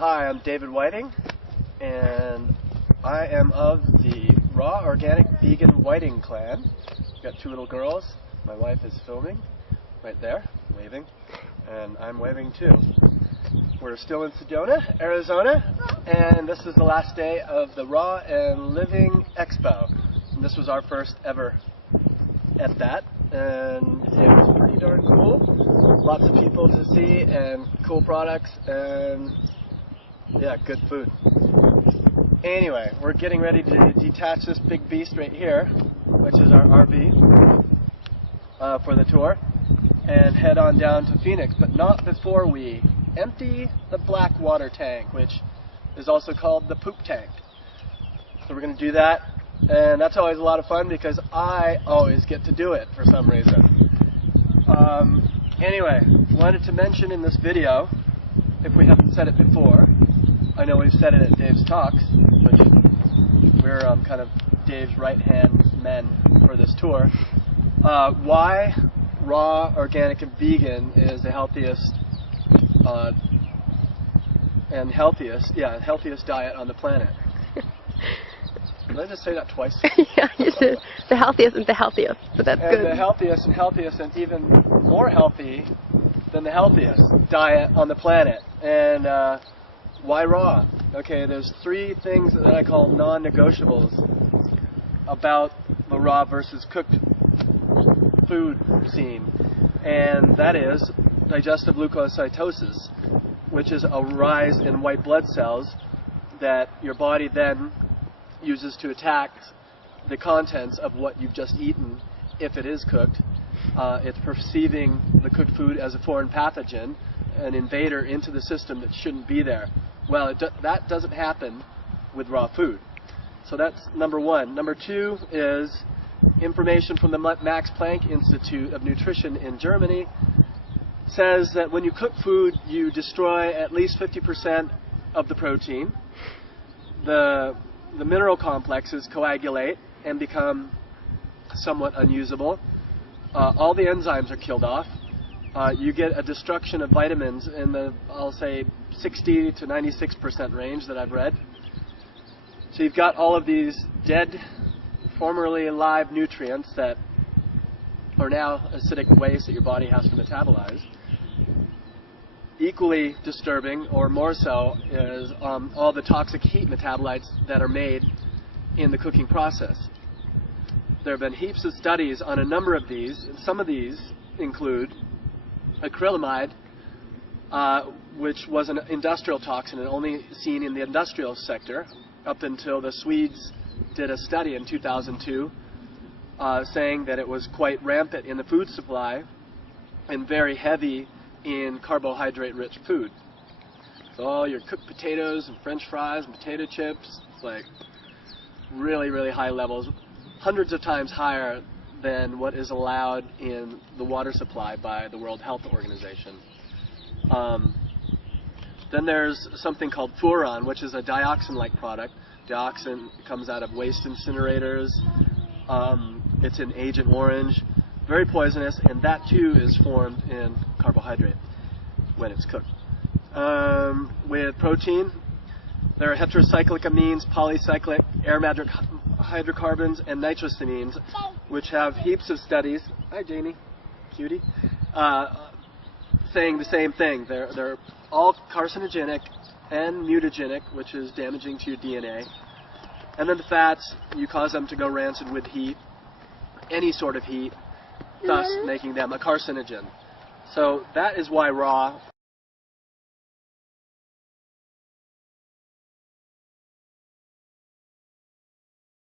Hi, I'm David Whiting, and I am of the Raw Organic Vegan Whiting clan. Got two little girls. My wife is filming right there, waving, and I'm waving too. We're still in Sedona, Arizona, and this is the last day of the Raw and Living Expo. And this was our first ever at that, and it was pretty darn cool. Lots of people to see and cool products and yeah, good food. Anyway, we're getting ready to detach this big beast right here, which is our RV for the tour, and head on down to Phoenix, but not before we empty the black water tank, which is also called the poop tank. So we're going to do that, and that's always a lot of fun because I always get to do it for some reason. Anyway, wanted to mention in this video, if we haven't said it before, I know we've said it at Dave's talks, which we're kind of Dave's right-hand men for this tour, why raw, organic, and vegan is the healthiest healthiest diet on the planet. Did I just say that twice? Yeah, you did. The healthiest and the healthiest, but that's good. The healthiest and healthiest and even more healthy than the healthiest diet on the planet. And why raw? Okay, there's three things that I call non-negotiables about the raw versus cooked food scene. And that is digestive leukocytosis, which is a rise in white blood cells that your body then uses to attack the contents of what you've just eaten if it is cooked. It's perceiving the cooked food as a foreign pathogen, an invader into the system that shouldn't be there. Well, that doesn't happen with raw food. So that's number one. Number two is information from the Max Planck Institute of Nutrition in Germany says that when you cook food, you destroy at least 50% of the protein. The mineral complexes coagulate and become somewhat unusable. All the enzymes are killed off. You get a destruction of vitamins in the, I'll say, 60 to 96% range that I've read. So you've got all of these dead, formerly alive nutrients that are now acidic waste that your body has to metabolize. Equally disturbing, or more so, is all the toxic heat metabolites that are made in the cooking process. There have been heaps of studies on a number of these, and some of these include acrylamide, which was an industrial toxin and only seen in the industrial sector up until the Swedes did a study in 2002 saying that it was quite rampant in the food supply and very heavy in carbohydrate-rich food. So all your cooked potatoes and French fries and potato chips, like really, really high levels, hundreds of times higher than what is allowed in the water supply by the World Health Organization. Then there's something called furan, which is a dioxin-like product. Dioxin comes out of waste incinerators. It's in Agent Orange. Very poisonous, and that too is formed in carbohydrate when it's cooked. With protein, there are heterocyclic amines, polycyclic, aromatic hydrocarbons, and nitrosamines, which have heaps of studies. Hi, Janie, cutie, saying the same thing. They're all carcinogenic and mutagenic, which is damaging to your DNA. And then the fats, you cause them to go rancid with heat, any sort of heat, thus making them a carcinogen. So that is why raw